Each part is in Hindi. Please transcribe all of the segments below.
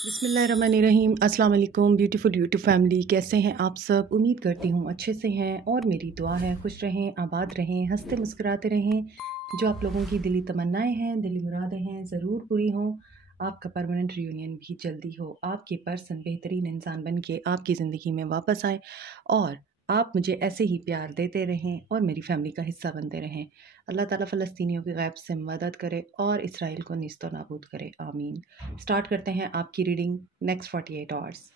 बिस्मिल्लाहिर्रहमानिर्रहीम। अस्सलाम वालेकुम ब्यूटीफुल यूट्यूब फैमिली, कैसे हैं आप सब? उम्मीद करती हूँ अच्छे से हैं और मेरी दुआ है खुश रहें, आबाद रहें, हंसते मुस्कुराते रहें। जो आप लोगों की दिली तमन्नाएं हैं, दिली मुरादें हैं, ज़रूर पूरी हों। आपका परमानेंट रियूनियन भी जल्दी हो, आपके पर्सन बेहतरीन इंसान बन के आपकी ज़िंदगी में वापस आए और आप मुझे ऐसे ही प्यार देते रहें और मेरी फैमिली का हिस्सा बनते रहें। अल्लाह ताला फ़लस्तीनियों की गैब से मदद करे और इसराइल को निस्तो नाबूद करे, आमीन। स्टार्ट करते हैं आपकी रीडिंग नेक्स्ट 48 आवर्स।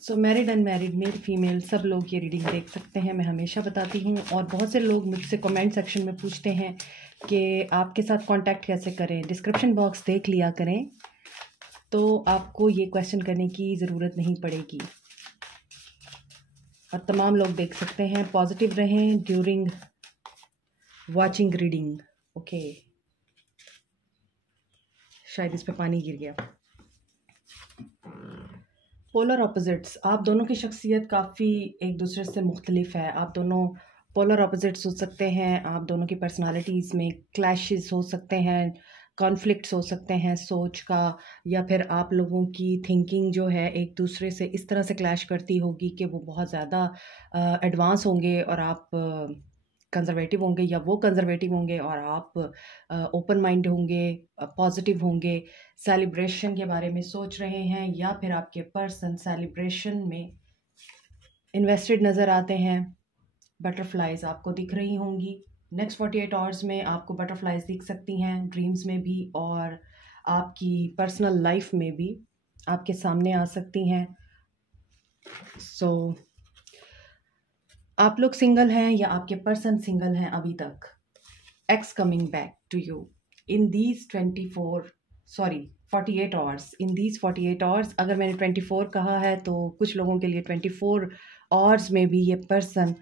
सो मैरिड अनमैरिड मेल फीमेल सब लोग ये रीडिंग देख सकते हैं, मैं हमेशा बताती हूँ। और बहुत से लोग मुझसे कमेंट सेक्शन में पूछते हैं कि आपके साथ कांटेक्ट कैसे करें। डिस्क्रिप्शन बॉक्स देख लिया करें तो आपको ये क्वेश्चन करने की ज़रूरत नहीं पड़ेगी और तमाम लोग देख सकते हैं। पॉजिटिव रहें ड्यूरिंग वॉचिंग रीडिंग, ओके। शायद इस पे पानी गिर गया। पोलर ऑपोजिट्स, आप दोनों की शख्सियत काफ़ी एक दूसरे से मुख्तलिफ है। आप दोनों पोलर ऑपोजिट्स हो सकते हैं, आप दोनों की पर्सनालिटीज़ में क्लैशेस हो सकते हैं, कॉन्फ्लिक्ट्स हो सकते हैं सोच का, या फिर आप लोगों की थिंकिंग जो है एक दूसरे से इस तरह से क्लैश करती होगी कि वो बहुत ज़्यादा एडवांस होंगे और आप कंजर्वेटिव होंगे, या वो कंजर्वेटिव होंगे और आप ओपन माइंड होंगे, पॉजिटिव होंगे, सेलिब्रेशन के बारे में सोच रहे हैं, या फिर आपके पर्सन सेलिब्रेशन में इन्वेस्टेड नज़र आते हैं। बटरफ्लाइज आपको दिख रही होंगी। नेक्स्ट 48 आवर्स में आपको बटरफ्लाइज दिख सकती हैं ड्रीम्स में भी और आपकी पर्सनल लाइफ में भी आपके सामने आ सकती हैं। सो आप लोग सिंगल हैं या आपके पर्सन सिंगल हैं अभी तक, ex coming back to you in these 48 hours. In these 48 hours, अगर मैंने 24 कहा है तो कुछ लोगों के लिए 24 आवर्स में भी ये पर्सन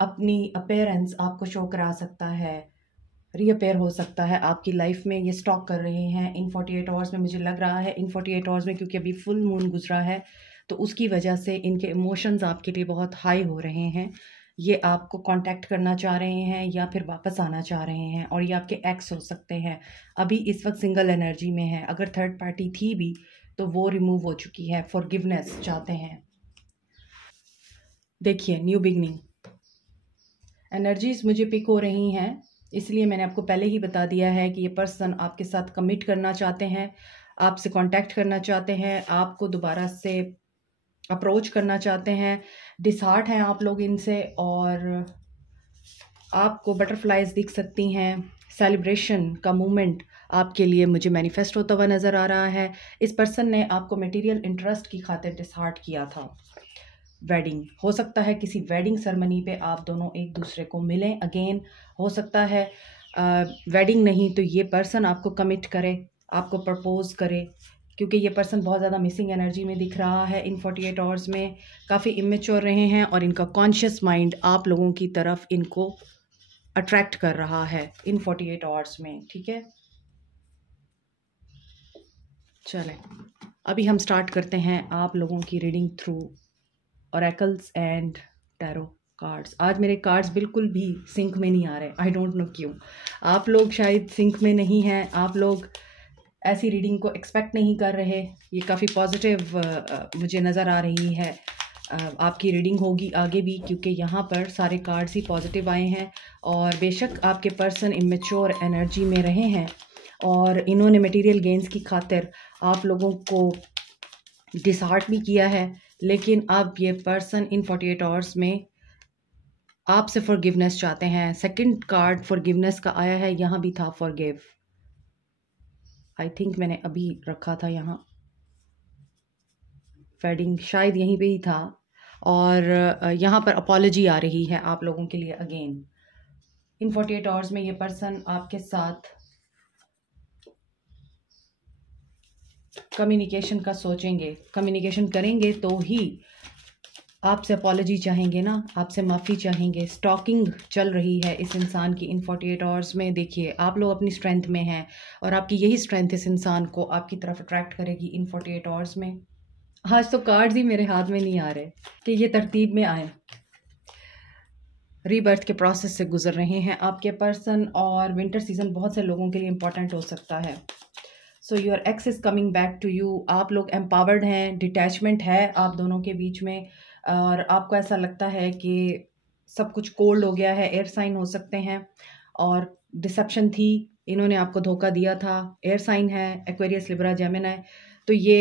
अपनी अपेयरेंस आपको शो करा सकता है, रीअपेयर हो सकता है आपकी लाइफ में। ये स्टॉक कर रहे हैं इन 48 आवर्स में। मुझे लग रहा है इन 48 आवर्स में, क्योंकि अभी फुल मून गुजरा है तो उसकी वजह से इनके इमोशंस आपके लिए बहुत हाई हो रहे हैं। ये आपको कांटेक्ट करना चाह रहे हैं या फिर वापस आना चाह रहे हैं, और ये आपके एक्स हो सकते हैं। अभी इस वक्त सिंगल एनर्जी में है। अगर थर्ड पार्टी थी भी तो वो रिमूव हो चुकी है। फॉरगिवनेस चाहते हैं। देखिए, न्यू बिगनिंग एनर्जीज मुझे पिक हो रही हैं, इसलिए मैंने आपको पहले ही बता दिया है कि ये पर्सन आपके साथ कमिट करना चाहते हैं, आपसे कांटेक्ट करना चाहते हैं, आपको दोबारा से अप्रोच करना चाहते हैं। डिसहार्ट हैं आप लोग इनसे और आपको बटरफ्लाइज दिख सकती हैं। सेलिब्रेशन का मोमेंट आपके लिए मुझे मैनिफेस्ट होता हुआ नज़र आ रहा है। इस पर्सन ने आपको मटेरियल इंटरेस्ट की खातिर डिसहार्ट किया था। वेडिंग हो सकता है, किसी वेडिंग सेरेमनी पे आप दोनों एक दूसरे को मिलें अगेन। हो सकता है वेडिंग नहीं तो ये पर्सन आपको कमिट करे, आपको प्रपोज करे, क्योंकि ये पर्सन बहुत ज़्यादा मिसिंग एनर्जी में दिख रहा है। इन 48 आवर्स में काफ़ी इमेच्योर रहे हैं और इनका कॉन्शियस माइंड आप लोगों की तरफ इनको अट्रैक्ट कर रहा है इन 48 आवर्स में, ठीक है। चलें, अभी हम स्टार्ट करते हैं आप लोगों की reading through oracles and tarot cards. आज मेरे कार्ड्स बिल्कुल भी सिंक में नहीं आ रहे, आई डोंट नो क्यों। आप लोग शायद सिंक में नहीं हैं, आप लोग ऐसी रीडिंग को एक्सपेक्ट नहीं कर रहे। ये काफ़ी पॉजिटिव मुझे नज़र आ रही है। आपकी रीडिंग होगी आगे भी, क्योंकि यहाँ पर सारे कार्ड्स ही पॉजिटिव आए हैं। और बेशक आपके पर्सन इमेच्योर एनर्जी में रहे हैं और इन्होंने मटेरियल गेंस की खातिर आप लोगों को डिसहार्ट भी किया है, लेकिन अब ये पर्सन इन 48 आवर्स में आपसे फॉरगिवनेस चाहते हैं। सेकंड कार्ड फॉरगिवनेस का आया है, यहाँ भी था फॉरगिव। आई थिंक मैंने अभी रखा था यहाँ, वेडिंग शायद यहीं पे ही था। और यहाँ पर अपॉलॉजी आ रही है आप लोगों के लिए अगेन। इन 48 आवर्स में ये पर्सन आपके साथ कम्युनिकेशन का सोचेंगे, कम्युनिकेशन करेंगे तो ही आपसे अपॉलॉजी चाहेंगे ना, आपसे माफ़ी चाहेंगे। स्टॉकिंग चल रही है इस इंसान की इन 48 आवर्स में। देखिए, आप लोग अपनी स्ट्रेंथ में हैं और आपकी यही स्ट्रेंथ इस इंसान को आपकी तरफ अट्रैक्ट करेगी इन 48 आवर्स में। आज तो कार्ड्स ही मेरे हाथ में नहीं आ रहे कि ये तरतीब में आए। रीबर्थ के प्रोसेस से गुजर रहे हैं आपके पर्सन और विंटर सीज़न बहुत से लोगों के लिए इम्पॉर्टेंट हो सकता है। So your ex is coming back to you. आप लोग एम्पावर्ड हैं, डिटैचमेंट है आप दोनों के बीच में, और आपको ऐसा लगता है कि सब कुछ कोल्ड हो गया है। एयर साइन हो सकते हैं और डिसेप्शन थी, इन्होंने आपको धोखा दिया था। एयर साइन है, एक्वेरियस, लिब्रा, जेमिनी, तो ये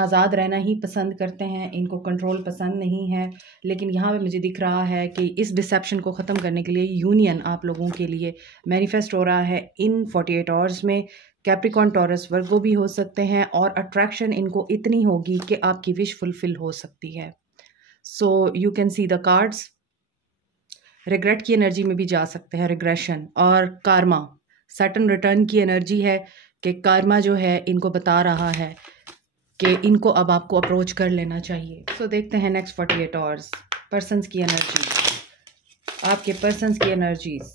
आज़ाद रहना ही पसंद करते हैं, इनको कंट्रोल पसंद नहीं है। लेकिन यहाँ पे मुझे दिख रहा है कि इस डिसेप्शन को ख़त्म करने के लिए यूनियन आप लोगों के लिए मैनिफेस्ट हो रहा है इन 48 आवर्स में। कैप्रिकॉर्न, टॉरस, वर्गो भी हो सकते हैं, और अट्रैक्शन इनको इतनी होगी कि आपकी विश फुलफिल हो सकती है। So you can see the cards. Regret की एनर्जी में भी जा सकते हैं, रिग्रेशन और कार्मा। सैटर्न रिटर्न की एनर्जी है कि कार्मा जो है इनको बता रहा है कि इनको अब आपको अप्रोच कर लेना चाहिए। सो देखते हैं नेक्स्ट 48 आवर्स पर्सन्स की एनर्जी, आपके पर्सन्स की एनर्जीज।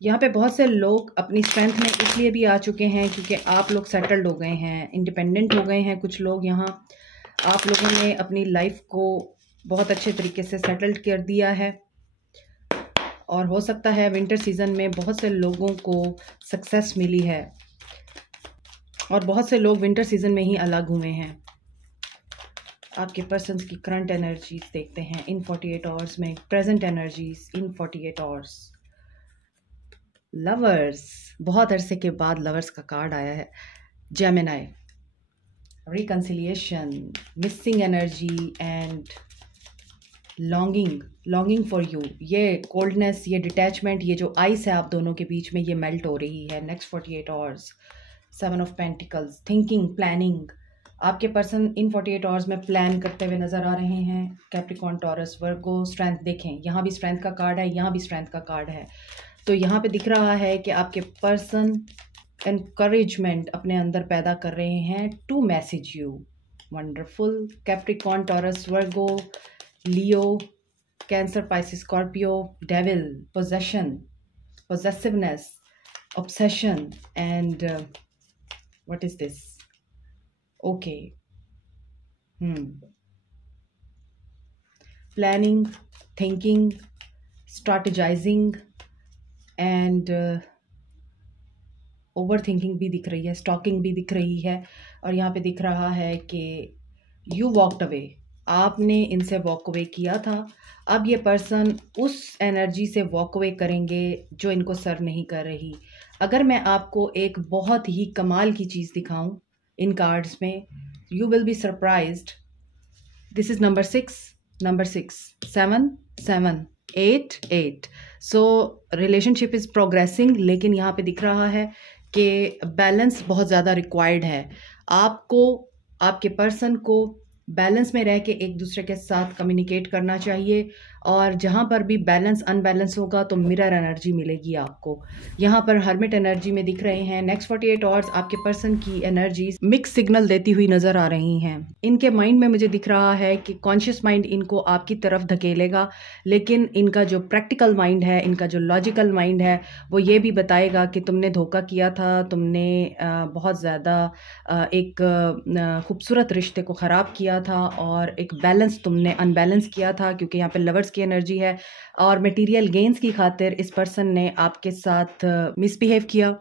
यहाँ पे बहुत से लोग अपनी स्ट्रेंथ में इसलिए भी आ चुके हैं क्योंकि आप लोग सेटल्ड हो गए हैं, इंडिपेंडेंट हो गए हैं। कुछ लोग यहाँ, आप लोगों ने अपनी लाइफ को बहुत अच्छे तरीके से सेटल्ड कर दिया है, और हो सकता है विंटर सीजन में बहुत से लोगों को सक्सेस मिली है, और बहुत से लोग विंटर सीजन में ही अलग हुए हैं। आपके पर्सन्स की करंट एनर्जीज देखते हैं इन 48 आवर्स में, present energies in 48 hours. Lovers, बहुत अरसे के बाद लवर्स का कार्ड आया है। Gemini, reconciliation, missing energy and longing for you. ये कोल्डनेस, ये डिटैचमेंट, ये जो आइस है आप दोनों के बीच में, ये मेल्ट हो रही है next 48 hours. 7 of pentacles, thinking, planning. आपके पर्सन इन 48 आवर्स में प्लान करते हुए नज़र आ रहे हैं। कैप्रिकॉर्न, टॉरस, वर्गो, स्ट्रेंथ, देखें यहाँ भी स्ट्रेंथ का कार्ड है, यहाँ भी स्ट्रेंथ का कार्ड है। तो यहाँ पे दिख रहा है कि आपके पर्सन एनकरेजमेंट अपने अंदर पैदा कर रहे हैं to message you. Wonderful. Capricorn, Taurus, Virgo, Leo, Cancer, Pisces, Scorpio, devil, possession, possessiveness, obsession, and what is this? Okay. Planning, thinking, strategizing and overthinking भी दिख रही है, stalking भी दिख रही है, और यहाँ पे दिख रहा है कि you walked away, आपने इनसे वॉक अवे किया था। अब ये पर्सन उस एनर्जी से वॉक अवे करेंगे जो इनको सर्व नहीं कर रही। अगर मैं आपको एक बहुत ही कमाल की चीज़ दिखाऊं इन कार्ड्स में, you will be surprised. This is number 6, 7 7 8 8। So relationship is progressing, लेकिन यहाँ पे दिख रहा है कि बैलेंस बहुत ज़्यादा रिक्वायर्ड है। आपको, आपके पर्सन को बैलेंस में रह के एक दूसरे के साथ कम्युनिकेट करना चाहिए, और जहाँ पर भी बैलेंस अनबैलेंस होगा तो मिरर एनर्जी मिलेगी आपको। यहाँ पर हर्मिट एनर्जी में दिख रहे हैं। नेक्स्ट 48 आवर्स आपके पर्सन की एनर्जीज मिक्स सिग्नल देती हुई नज़र आ रही हैं। इनके माइंड में मुझे दिख रहा है कि कॉन्शियस माइंड इनको आपकी तरफ धकेलेगा, लेकिन इनका जो प्रैक्टिकल माइंड है, इनका जो लॉजिकल माइंड है, वो ये भी बताएगा कि तुमने धोखा किया था, तुमने बहुत ज़्यादा एक खूबसूरत रिश्ते को ख़राब किया था, और एक बैलेंस तुमने अनबैलेंस किया था, क्योंकि यहाँ पे लवर्स की एनर्जी है, और मटेरियल गेंस की खातिर इस पर्सन ने आपके साथ मिसबिहेव किया,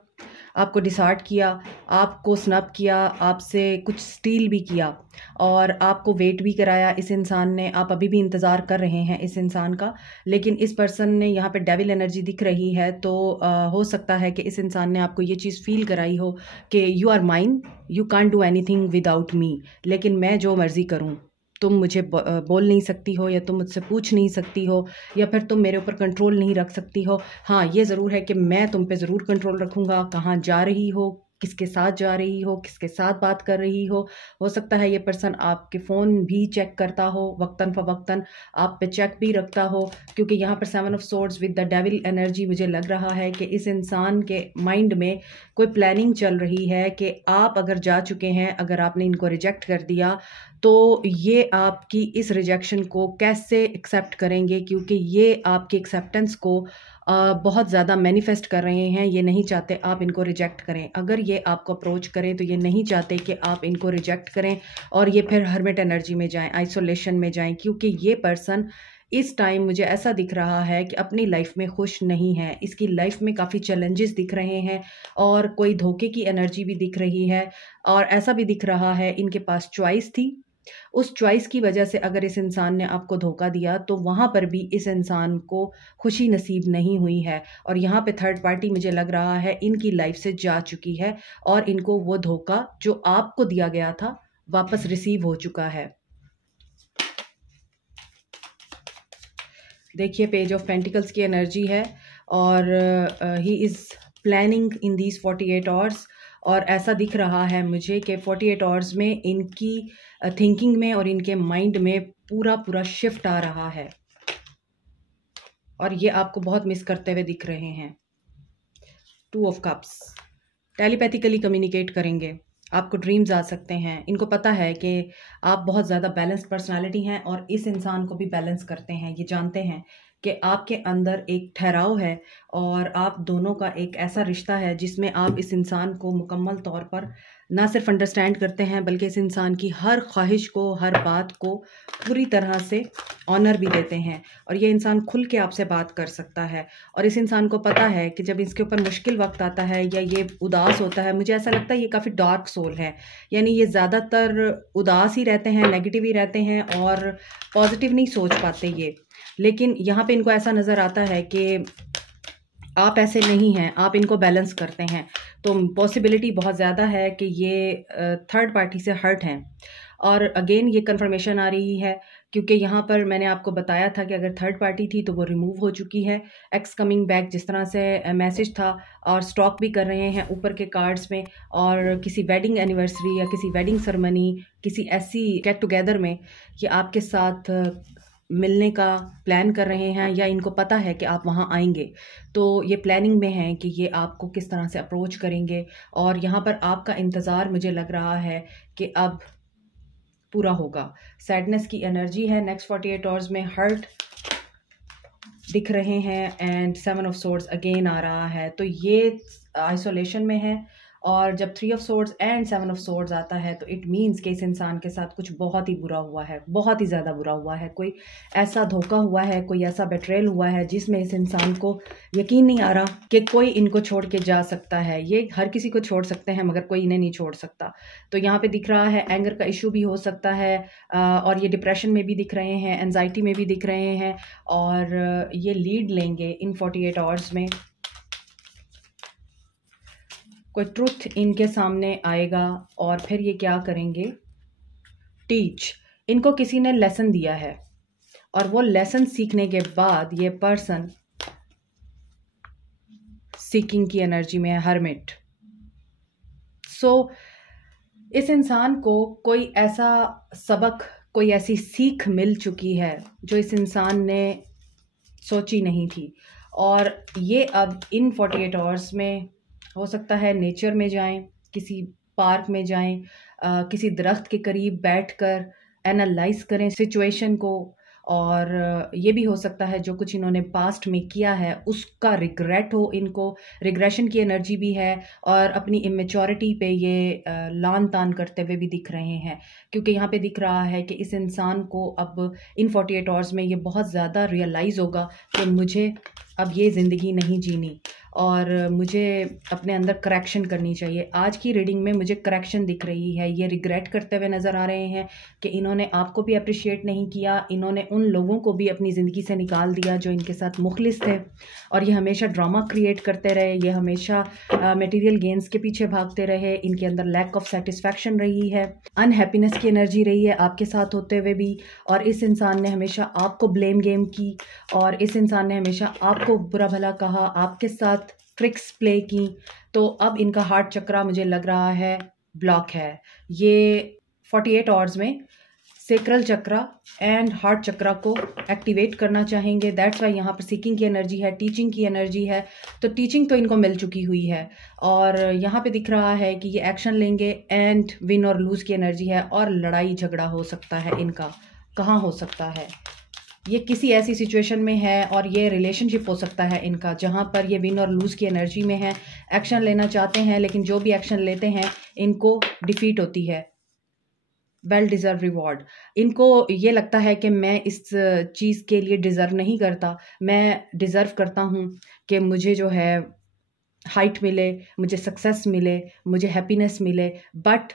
आपको डिसहार्ट किया, आपको स्नब किया, आपसे कुछ स्टील भी किया, और आपको वेट भी कराया इस इंसान ने। आप अभी भी इंतज़ार कर रहे हैं इस इंसान का, लेकिन इस पर्सन ने, यहाँ पे डेविल एनर्जी दिख रही है, तो हो सकता है कि इस इंसान ने आपको ये चीज़ फील कराई हो कि you are mine, you can't do anything without me, लेकिन मैं जो मर्ज़ी करूँ, तुम मुझे बोल नहीं सकती हो, या तुम मुझसे पूछ नहीं सकती हो, या फिर तुम मेरे ऊपर कंट्रोल नहीं रख सकती हो। हाँ, ये ज़रूर है कि मैं तुम पे ज़रूर कंट्रोल रखूँगा। कहाँ जा रही हो, किसके साथ जा रही हो, किसके साथ बात कर रही हो सकता है ये पर्सन आपके फ़ोन भी चेक करता हो, वक्तन फ़वक्तन आप पे चेक भी रखता हो, क्योंकि यहाँ पर 7 of swords with the devil energy मुझे लग रहा है कि इस इंसान के माइंड में कोई प्लानिंग चल रही है कि आप अगर जा चुके हैं, अगर आपने इनको रिजेक्ट कर दिया, तो ये आपकी इस रिजेक्शन को कैसे एक्सेप्ट करेंगे, क्योंकि ये आपकी एक्सेप्टेंस को बहुत ज़्यादा मैनिफेस्ट कर रहे हैं। ये नहीं चाहते आप इनको रिजेक्ट करें। अगर ये आपको अप्रोच करें तो ये नहीं चाहते कि आप इनको रिजेक्ट करें और ये फिर हर्मिट एनर्जी में जाएं, आइसोलेशन में जाएं, क्योंकि ये पर्सन इस टाइम मुझे ऐसा दिख रहा है कि अपनी लाइफ में खुश नहीं है, इसकी लाइफ में काफ़ी चैलेंजेस दिख रहे हैं और कोई धोखे की एनर्जी भी दिख रही है। और ऐसा भी दिख रहा है इनके पास चॉइस थी, उस चॉइस की वजह से अगर इस इंसान ने आपको धोखा दिया तो वहाँ पर भी इस इंसान को खुशी नसीब नहीं हुई है। और यहाँ पे थर्ड पार्टी मुझे लग रहा है इनकी लाइफ से जा चुकी है और इनको वो धोखा जो आपको दिया गया था वापस रिसीव हो चुका है। देखिए पेज ऑफ पेंटिकल्स की एनर्जी है और he is planning in these 48 hours. और ऐसा दिख रहा है मुझे कि 48 आवर्स में इनकी थिंकिंग में और इनके माइंड में पूरा शिफ्ट आ रहा है और ये आपको बहुत मिस करते हुए दिख रहे हैं। 2 ऑफ कप्स, टेलीपैथिकली कम्युनिकेट करेंगे, आपको ड्रीम्स आ सकते हैं। इनको पता है कि आप बहुत ज़्यादा बैलेंस्ड पर्सनालिटी हैं और इस इंसान को भी बैलेंस करते हैं। ये जानते हैं कि आपके अंदर एक ठहराव है और आप दोनों का एक ऐसा रिश्ता है जिसमें आप इस इंसान को मुकम्मल तौर पर ना सिर्फ अंडरस्टैंड करते हैं बल्कि इस इंसान की हर ख्वाहिश को, हर बात को पूरी तरह से ऑनर भी देते हैं। और ये इंसान खुल के आपसे बात कर सकता है और इस इंसान को पता है कि जब इसके ऊपर मुश्किल वक्त आता है या ये उदास होता है, मुझे ऐसा लगता है ये काफ़ी डार्क सोल है, यानी ये ज़्यादातर उदास ही रहते हैं, नेगेटिव ही रहते हैं और पॉजिटिव नहीं सोच पाते ये। लेकिन यहाँ पे इनको ऐसा नज़र आता है कि आप ऐसे नहीं हैं, आप इनको बैलेंस करते हैं। तो पॉसिबिलिटी बहुत ज़्यादा है कि ये थर्ड पार्टी से हर्ट हैं। और अगेन ये कंफर्मेशन आ रही है क्योंकि यहाँ पर मैंने आपको बताया था कि अगर थर्ड पार्टी थी तो वो रिमूव हो चुकी है। एक्स कमिंग बैक जिस तरह से मैसेज था और स्टॉक भी कर रहे हैं ऊपर के कार्ड्स में, और किसी वेडिंग एनिवर्सरी या किसी वेडिंग सेरेमनी, किसी ऐसी गेट टुगेदर में कि आपके साथ मिलने का प्लान कर रहे हैं या इनको पता है कि आप वहाँ आएंगे, तो ये प्लानिंग में है कि ये आपको किस तरह से अप्रोच करेंगे। और यहाँ पर आपका इंतज़ार मुझे लग रहा है कि अब पूरा होगा। सैडनेस की एनर्जी है, नेक्स्ट 48 आवर्स में हर्ट दिख रहे हैं एंड 7 ऑफ सोर्ड्स अगेन आ रहा है। तो ये आइसोलेशन में है और जब 3 of swords and 7 of swords आता है तो इट मीन्स कि इस इंसान के साथ कुछ बहुत ही बुरा हुआ है, बहुत ही ज़्यादा बुरा हुआ है। कोई ऐसा धोखा हुआ है, कोई ऐसा बेट्रेयल हुआ है जिसमें इस इंसान को यकीन नहीं आ रहा कि कोई इनको छोड़ के जा सकता है। ये हर किसी को छोड़ सकते हैं मगर कोई इन्हें नहीं छोड़ सकता। तो यहाँ पे दिख रहा है एंगर का इशू भी हो सकता है और ये डिप्रेशन में भी दिख रहे हैं, एंजाइटी में भी दिख रहे हैं और ये लीड लेंगे इन 48 आवर्स में। कोई ट्रुथ इनके सामने आएगा और फिर ये क्या करेंगे, टीच। इनको किसी ने लेसन दिया है और वो लेसन सीखने के बाद ये पर्सन सीकिंग की एनर्जी में है, हर्मिट। सो इस इंसान को कोई ऐसा सबक, कोई ऐसी सीख मिल चुकी है जो इस इंसान ने सोची नहीं थी और ये अब इन 48 आवर्स में हो सकता है नेचर में जाएं, किसी पार्क में जाएं, किसी दरख्त के करीब बैठकर एनालाइज करें सिचुएशन को। और ये भी हो सकता है जो कुछ इन्होंने पास्ट में किया है उसका रिग्रेट हो, इनको रिग्रेशन की एनर्जी भी है और अपनी इमेच्योरिटी पे ये लान तान करते हुए भी दिख रहे हैं क्योंकि यहाँ पे दिख रहा है कि इस इंसान को अब इन 48 आवर्स में ये बहुत ज़्यादा रियलाइज़ होगा कि मुझे अब ये ज़िंदगी नहीं जीनी और मुझे अपने अंदर करेक्शन करनी चाहिए। आज की रीडिंग में मुझे करेक्शन दिख रही है, ये रिग्रेट करते हुए नज़र आ रहे हैं कि इन्होंने आपको भी अप्रिशिएट नहीं किया, इन्होंने उन लोगों को भी अपनी ज़िंदगी से निकाल दिया जो इनके साथ मुखलिस थे और ये हमेशा ड्रामा क्रिएट करते रहे, ये हमेशा मटेरियल गेन्स के पीछे भागते रहे, इनके अंदर लैक ऑफ सेटिस्फैक्शन रही है, अनहैप्पीनेस की एनर्जी रही है आपके साथ होते हुए भी। और इस इंसान ने हमेशा आपको ब्लेम गेम की और इस इंसान ने हमेशा आपको बुरा भला कहा, आपके साथ ट्रिक्स प्ले की। तो अब इनका हार्ट चक्रा मुझे लग रहा है ब्लॉक है। ये 48 आवर्स में सेक्रल चक्रा एंड हार्ट चक्रा को एक्टिवेट करना चाहेंगे। दैट्स वाई यहाँ पर सीकिंग की एनर्जी है, टीचिंग की एनर्जी है। तो टीचिंग तो इनको मिल चुकी हुई है और यहाँ पे दिख रहा है कि ये एक्शन लेंगे एंड विन और लूज़ की एनर्जी है और लड़ाई झगड़ा हो सकता है इनका। कहाँ हो सकता है? ये किसी ऐसी सिचुएशन में है और ये रिलेशनशिप हो सकता है इनका जहाँ पर ये विन और लूज़ की एनर्जी में है, एक्शन लेना चाहते हैं लेकिन जो भी एक्शन लेते हैं इनको डिफीट होती है। Well deserve reward. इनको ये लगता है कि मैं इस चीज़ के लिए डिज़र्व नहीं करता, मैं डिज़र्व करता हूँ कि मुझे जो है हाइट मिले, मुझे सक्सेस मिले, मुझे हैप्पीनेस मिले। बट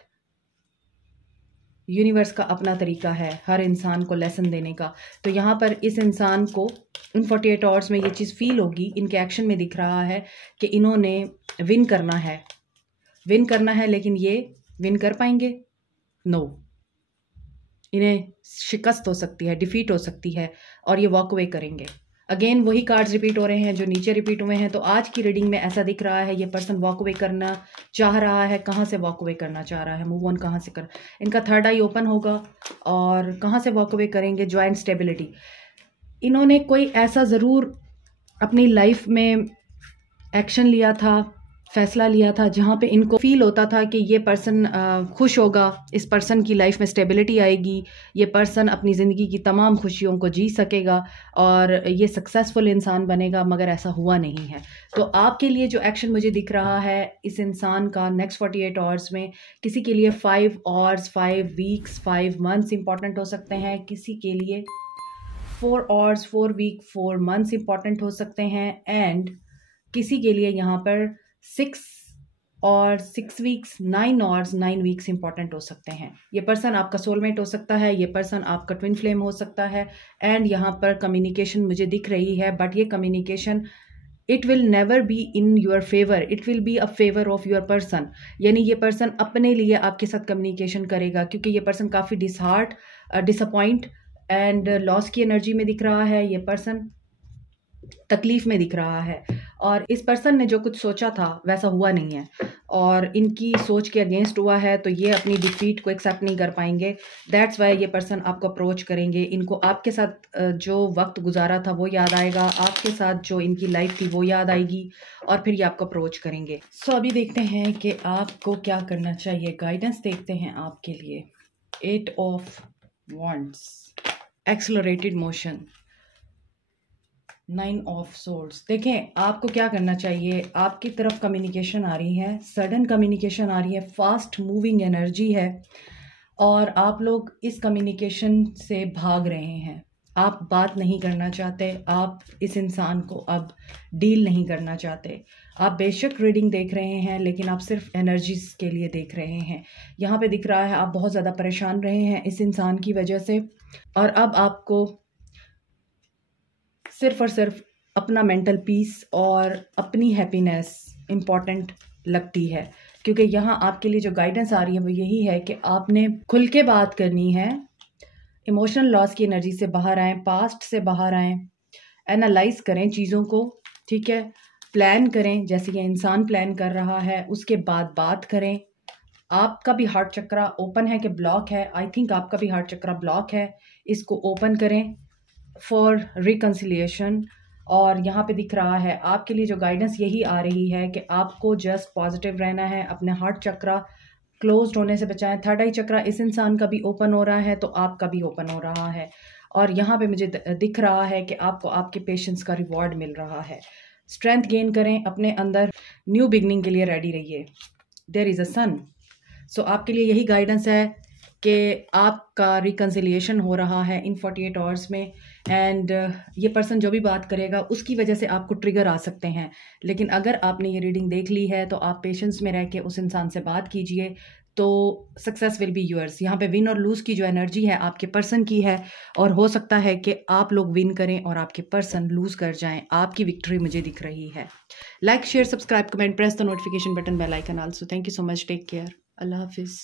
यूनिवर्स का अपना तरीका है हर इंसान को लेसन देने का। तो यहाँ पर इस इंसान को इन 48 आवर्स में ये चीज़ फील होगी, इनके एक्शन में दिख रहा है कि इन्होंने विन करना है, लेकिन ये विन कर पाएंगे? नो। इन्हें शिकस्त हो सकती है, डिफीट हो सकती है और ये वॉक अवे करेंगे। अगेन वही कार्ड्स रिपीट हो रहे हैं जो नीचे रिपीट हुए हैं। तो आज की रीडिंग में ऐसा दिख रहा है ये पर्सन वॉक अवे करना चाह रहा है। कहाँ से वॉक अवे करना चाह रहा है, मूव ऑन कहाँ से कर, इनका थर्ड आई ओपन होगा और कहाँ से वॉक अवे करेंगे? Joint stability. इन्होंने कोई ऐसा ज़रूर अपनी लाइफ में एक्शन लिया था, फैसला लिया था जहाँ पे इनको फील होता था कि ये पर्सन खुश होगा, इस पर्सन की लाइफ में स्टेबिलिटी आएगी, ये पर्सन अपनी ज़िंदगी की तमाम खुशियों को जी सकेगा और ये सक्सेसफुल इंसान बनेगा, मगर ऐसा हुआ नहीं है। तो आपके लिए जो एक्शन मुझे दिख रहा है इस इंसान का नेक्स्ट 48 आवर्स में, किसी के लिए 5 आवर्स, 5 वीक्स, 5 मंथ्स इंपॉर्टेंट हो सकते हैं, किसी के लिए 4 आवर्स, 4 वीक, 4 मंथ्स इंपॉर्टेंट हो सकते हैं, एंड किसी के लिए यहाँ पर 6 और 6 वीक्स, 9 आवर्स, 9 वीक्स इंपॉर्टेंट हो सकते हैं। ये पर्सन आपका सोलमेट हो सकता है, ये पर्सन आपका ट्विन फ्लेम हो सकता है। एंड यहाँ पर कम्युनिकेशन मुझे दिख रही है, बट ये communication it will never be in your favour, it will be a favour of your person. यानी ये पर्सन अपने लिए आपके साथ कम्युनिकेशन करेगा, क्योंकि ये पर्सन काफ़ी डिसहार्ट, डिसअपॉइंट एंड लॉस की एनर्जी में दिख रहा है। ये पर्सन तकलीफ में दिख रहा है और इस पर्सन ने जो कुछ सोचा था वैसा हुआ नहीं है और इनकी सोच के अगेंस्ट हुआ है, तो ये अपनी डिफीट को एक्सेप्ट नहीं कर पाएंगे। दैट्स वाई ये पर्सन आपको अप्रोच करेंगे। इनको आपके साथ जो वक्त गुजारा था वो याद आएगा, आपके साथ जो इनकी लाइफ थी वो याद आएगी और फिर ये आपको अप्रोच करेंगे। सो अभी देखते हैं कि आपको क्या करना चाहिए। गाइडेंस देखते हैं आपके लिए। 8 of wands, accelerated motion, 9 of swords. देखें आपको क्या करना चाहिए। आपकी तरफ कम्युनिकेशन आ रही है, सडन कम्युनिकेशन आ रही है, फास्ट मूविंग एनर्जी है और आप लोग इस कम्युनिकेशन से भाग रहे हैं। आप बात नहीं करना चाहते, आप इस इंसान को अब डील नहीं करना चाहते। आप बेशक रीडिंग देख रहे हैं लेकिन आप सिर्फ एनर्जीज के लिए देख रहे हैं। यहाँ पे दिख रहा है आप बहुत ज़्यादा परेशान रहे हैं इस इंसान की वजह से और अब आपको सिर्फ और सिर्फ अपना मेंटल पीस और अपनी हैप्पीनेस इम्पॉर्टेंट लगती है, क्योंकि यहाँ आपके लिए जो गाइडेंस आ रही है वो यही है कि आपने खुल के बात करनी है, इमोशनल लॉस की एनर्जी से बाहर आएँ, पास्ट से बाहर आएँ, एनालाइज करें चीज़ों को, ठीक है, प्लान करें जैसे ये इंसान प्लान कर रहा है, उसके बाद बात करें। आपका भी हार्ट चक्रा ओपन है कि ब्लॉक है? आई थिंक आपका भी हार्ट चक्रा ब्लॉक है, इसको ओपन करें फॉर रिकन्सिलिएशन। और यहाँ पे दिख रहा है आपके लिए जो गाइडेंस यही आ रही है कि आपको जस्ट पॉजिटिव रहना है, अपने हार्ट चक्रा क्लोज्ड होने से बचाएं। थर्ड आई चक्रा इस इंसान का भी ओपन हो रहा है तो आपका भी ओपन हो रहा है और यहाँ पे मुझे दिख रहा है कि आपको आपके पेशेंस का रिवॉर्ड मिल रहा है। स्ट्रेंथ गेन करें अपने अंदर, न्यू बिगनिंग के लिए रेडी रहिए। देयर इज़ अ सन। सो आपके लिए यही गाइडेंस है कि आपका रिकन्सिलिएशन हो रहा है इन 48 आवर्स में एंड ये पर्सन जो भी बात करेगा उसकी वजह से आपको ट्रिगर आ सकते हैं, लेकिन अगर आपने ये रीडिंग देख ली है तो आप पेशेंस में रह के उस इंसान से बात कीजिए तो सक्सेस विल बी यूअर्स। यहाँ पे विन और लूज़ की जो एनर्जी है आपके पर्सन की है और हो सकता है कि आप लोग विन करें और आपके पर्सन लूज़ कर जाएं। आपकी विक्ट्री मुझे दिख रही है। Like, share, subscribe, comment, press the notification button, bell icon also. Thank you so much, take care, अल्लाह हाफिज़।